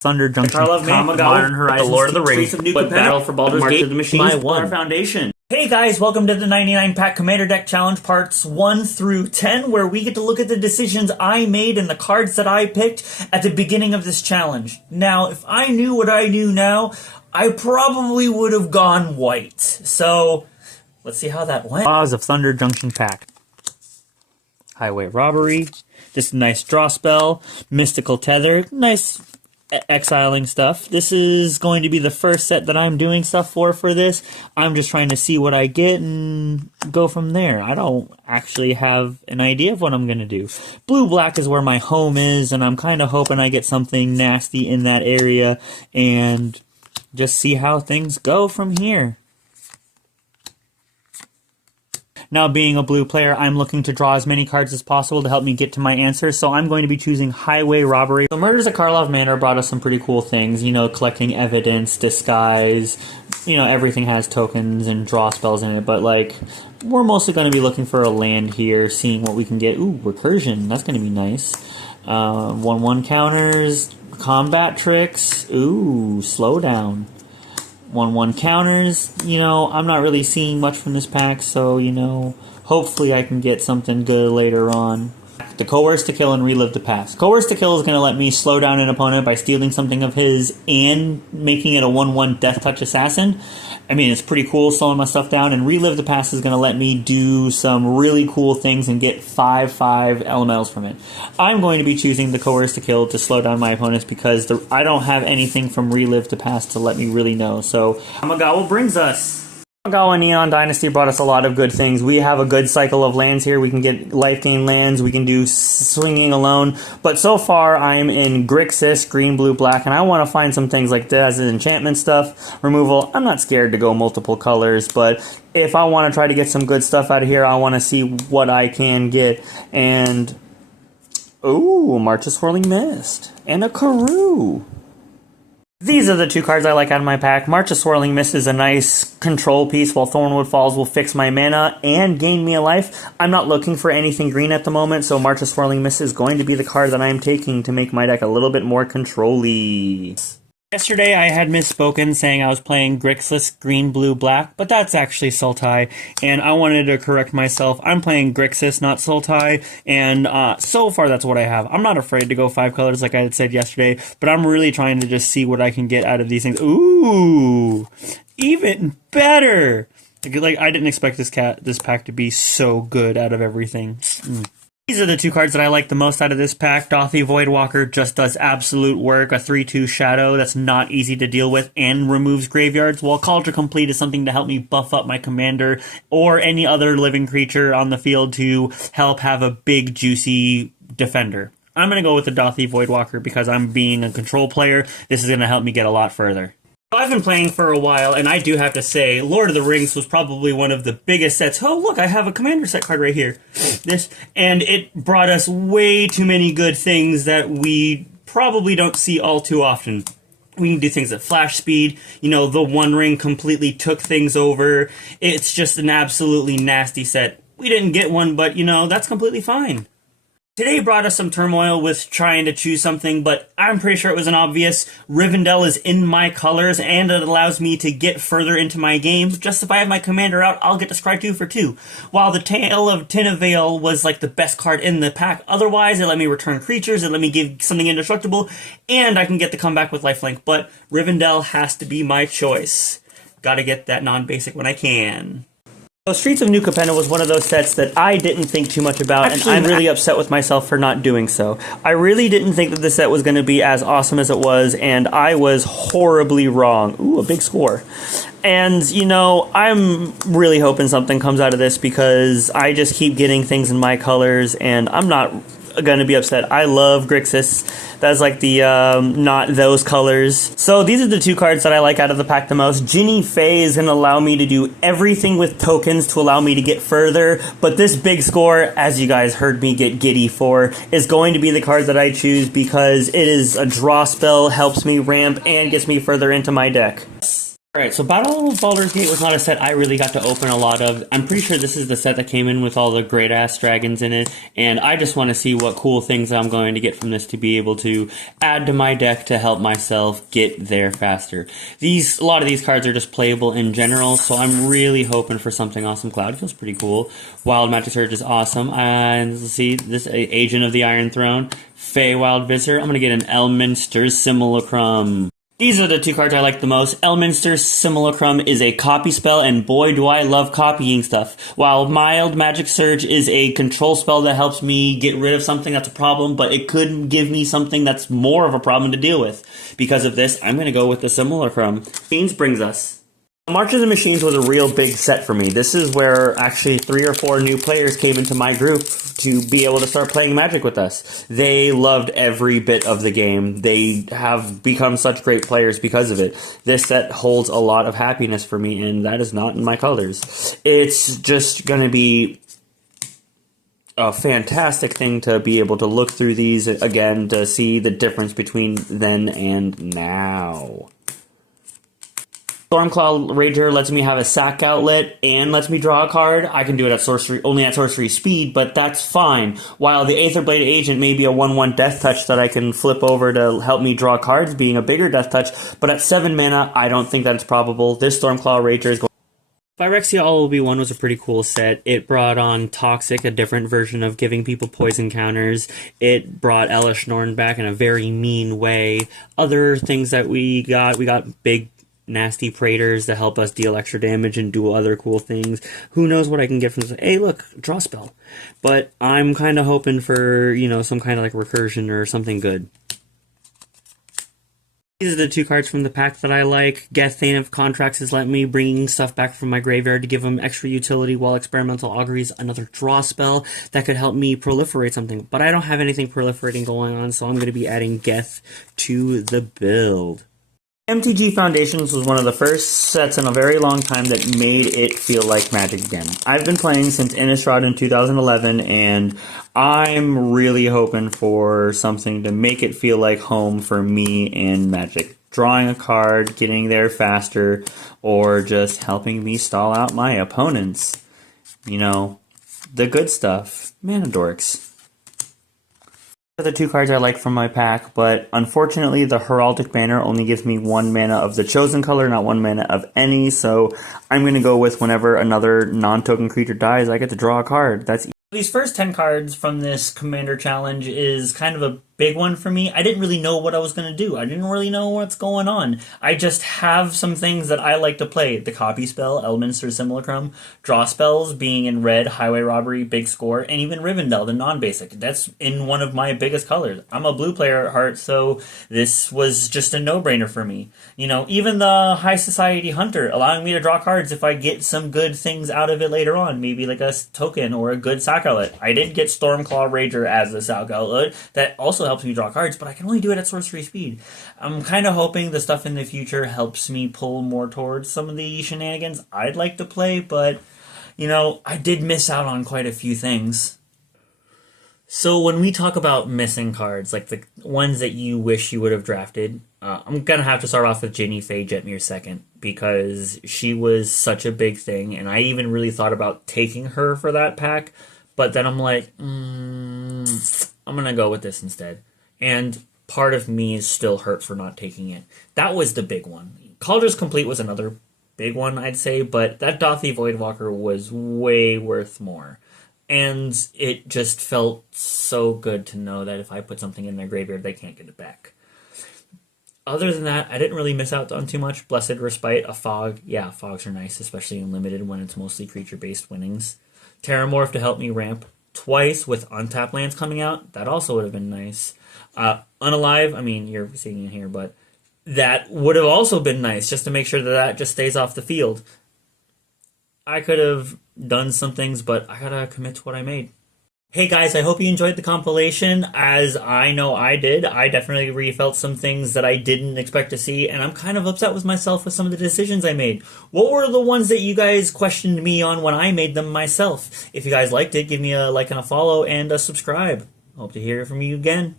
Thunder Junction, Karlov Kamigawa, Modern Horizons, the Lord of the Rings, of New but Battle for Baldur's March Gate, of the Machines, my Power one. Foundation. Hey guys, welcome to the 99 Pack Commander Deck Challenge parts 1 through 10, where we get to look at the decisions I made and the cards that I picked at the beginning of this challenge. Now, if I knew what I knew now, I probably would have gone white. So, let's see how that went. Laws of Thunder Junction Pack. Highway Robbery, just a nice draw spell, Mystical Tether, nice exiling stuff. This is going to be the first set that I'm doing stuff for this. I'm just trying to see what I get and go from there. I don't actually have an idea of what I'm going to do. Blue-black is where my home is, and I'm kind of hoping I get something nasty in that area and just see how things go from here. Now, being a blue player, I'm looking to draw as many cards as possible to help me get to my answer, so I'm going to be choosing Highway Robbery. The Murders at Karlov Manor brought us some pretty cool things, you know, collecting evidence, disguise, you know, everything has tokens and draw spells in it, but, like, we're mostly going to be looking for a land here, seeing what we can get. Ooh, Recursion, that's going to be nice. 1/1 counters, combat tricks, ooh, slowdown. 1/1 counters, you know, I'm not really seeing much from this pack, so, you know, hopefully I can get something good later on. The Coerce to Kill and Relive the Past. Coerce to Kill is going to let me slow down an opponent by stealing something of his and making it a 1/1 Death Touch Assassin. I mean, it's pretty cool slowing my stuff down, and Relive the Past is going to let me do some really cool things and get 5/5 elementals from it. I'm going to be choosing the Coerce to Kill to slow down my opponents because I don't have anything from Relive the Past to let me really know. So, Kamigawa brings us. Kamigawa Neon Dynasty brought us a lot of good things. We have a good cycle of lands here. We can get life gain lands. We can do swinging alone. But so far, I'm in Grixis, green, blue, black, and I want to find some things like this, enchantment stuff, removal. I'm not scared to go multiple colors, but if I want to try to get some good stuff out of here, I want to see what I can get. And, ooh, March of Swirling Mist. And a Karoo. These are the two cards I like out of my pack. March of Swirling Mist is a nice control piece, while Thornwood Falls will fix my mana and gain me a life. I'm not looking for anything green at the moment, so March of Swirling Mist is going to be the card that I'm taking to make my deck a little bit more control-y. Yesterday I had misspoken saying I was playing Grixis green, blue, black, but that's actually Sultai, and I wanted to correct myself. I'm playing Grixis, not Sultai, and so far that's what I have. I'm not afraid to go 5 colors like I had said yesterday, but I'm really trying to just see what I can get out of these things. Ooh! Even better! Like I didn't expect this pack to be so good out of everything. These are the two cards that I like the most out of this pack. Dauthi Voidwalker just does absolute work. A 3/2 shadow that's not easy to deal with and removes graveyards, while Call to Complete is something to help me buff up my commander or any other living creature on the field to help have a big, juicy defender. I'm going to go with the Dauthi Voidwalker because I'm being a control player. This is going to help me get a lot further. I've been playing for a while, and I do have to say, Lord of the Rings was probably one of the biggest sets. Oh, look, I have a commander set card right here. And it brought us way too many good things that we probably don't see all too often. We can do things at flash speed. You know, the One Ring completely took things over. It's just an absolutely nasty set. We didn't get one, but, you know, that's completely fine. Today brought us some turmoil with trying to choose something, but I'm pretty sure it was an obvious. Rivendell is in my colors, and it allows me to get further into my game. Just if I have my commander out, I'll get to scry 2 for 2. While the Tale of Tinavale was like the best card in the pack, otherwise it let me return creatures, it let me give something indestructible, and I can get the comeback with lifelink. But Rivendell has to be my choice. Gotta get that non-basic when I can. So Streets of New Capenna was one of those sets that I didn't think too much about, and I'm really upset with myself for not doing so. I really didn't think that this set was going to be as awesome as it was, and I was horribly wrong. Ooh, a big score. And, you know, I'm really hoping something comes out of this because I just keep getting things in my colors, and I'm not going to be upset. I love Grixis. That's like the not those colors. So these are the two cards that I like out of the pack the most. Jinnie Fay is going to allow me to do everything with tokens to allow me to get further, but this big score, as you guys heard me get giddy for, is going to be the card that I choose because it is a draw spell, helps me ramp, and gets me further into my deck. Alright, so Battle of Baldur's Gate was not a set I really got to open a lot of. I'm pretty sure this is the set that came in with all the great ass dragons in it, and I just want to see what cool things I'm going to get from this to be able to add to my deck to help myself get there faster. A lot of these cards are just playable in general, so I'm really hoping for something awesome. Cloud feels pretty cool. Wild Magic Surge is awesome. And let's see, this Agent of the Iron Throne, Feywild Visitor. I'm gonna get an Elminster's Simulacrum. These are the two cards I like the most. Elminster's Simulacrum is a copy spell, and boy do I love copying stuff. While Mild Magic Surge is a control spell that helps me get rid of something that's a problem, but it could give me something that's more of a problem to deal with. Because of this, I'm going to go with the Simulacrum. Fiends brings us. March of the Machines was a real big set for me. This is where actually 3 or 4 new players came into my group to be able to start playing Magic with us. They loved every bit of the game. They have become such great players because of it. This set holds a lot of happiness for me, and that is not in my colors. It's just going to be a fantastic thing to be able to look through these again to see the difference between then and now. Stormclaw Rager lets me have a sack outlet and lets me draw a card. I can do it at only at sorcery speed, but that's fine. While the Aetherblade Agent may be a 1/1 death touch that I can flip over to help me draw cards, being a bigger death touch, but at 7 mana, I don't think that it's probable. This Stormclaw Rager is going. Phyrexia All Will Be One was a pretty cool set. It brought on Toxic, a different version of giving people poison counters. It brought Elesh Norn back in a very mean way. Other things that we got big nasty Praetors to help us deal extra damage and do other cool things. Who knows what I can get from this? Hey, look, draw spell. But I'm kind of hoping for, some kind of like recursion or something good. These are the 2 cards from the pack that I like. Geth, Thane of Contracts has let me bring stuff back from my graveyard to give them extra utility, while Experimental Auguries, another draw spell that could help me proliferate something. But I don't have anything proliferating going on, so I'm going to be adding Geth to the build. MTG Foundations was one of the first sets in a very long time that made it feel like Magic again. I've been playing since Innistrad in 2011, and I'm really hoping for something to make it feel like home for me and Magic. Drawing a card, getting there faster, or just helping me stall out my opponents. The good stuff. Mana Dorks. The 2 cards I like from my pack, but unfortunately the Heraldic Banner only gives me 1 mana of the chosen color, not 1 mana of any, so I'm going to go with whenever another non-token creature dies, I get to draw a card. These first 10 cards from this Commander Challenge is kind of a big one for me. I didn't really know what I was going to do. I didn't really know what's going on. I just have some things that I like to play. The copy spell, Elminster Simulacrum, draw spells being in red, Highway Robbery, Big Score, and even Rivendell, the non-basic. That's in one of my biggest colors. I'm a blue player at heart, so this was just a no-brainer for me. Even the High Society Hunter, allowing me to draw cards if I get some good things out of it later on, maybe like a token or a good sack outlet. I did get Stormclaw Rager as a sack outlet. That also helps me draw cards, but I can only do it at sorcery speed. I'm kind of hoping the stuff in the future helps me pull more towards some of the shenanigans I'd like to play, but, I did miss out on quite a few things. So when we talk about missing cards, like the ones that you wish you would have drafted, I'm going to have to start off with Jinnie Fay Jetmir second, because she was such a big thing, and I even really thought about taking her for that pack, but then I'm like, I'm going to go with this instead. And part of me is still hurt for not taking it. That was the big one. Kaldr's Complete was another big one, I'd say, but that Dauthi Voidwalker was way worth more. And it just felt so good to know that if I put something in their graveyard, they can't get it back. Other than that, I didn't really miss out on too much. Blessed Respite, a Fog. Yeah, Fogs are nice, especially in Limited when it's mostly creature-based winnings. Terramorph to help me ramp twice with untapped lands coming out. That also would have been nice. Unalive, I mean, you're seeing it here, but that would have also been nice, just to make sure that that just stays off the field. I could have done some things, but I gotta commit to what I made. Hey guys, I hope you enjoyed the compilation, as I know I did. I definitely refelt some things that I didn't expect to see, and I'm kind of upset with myself with some of the decisions I made. What were the ones that you guys questioned me on when I made them myself? If you guys liked it, give me a like and a follow and a subscribe. Hope to hear from you again.